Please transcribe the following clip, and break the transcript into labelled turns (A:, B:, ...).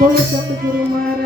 A: Boleh sampai ke rumah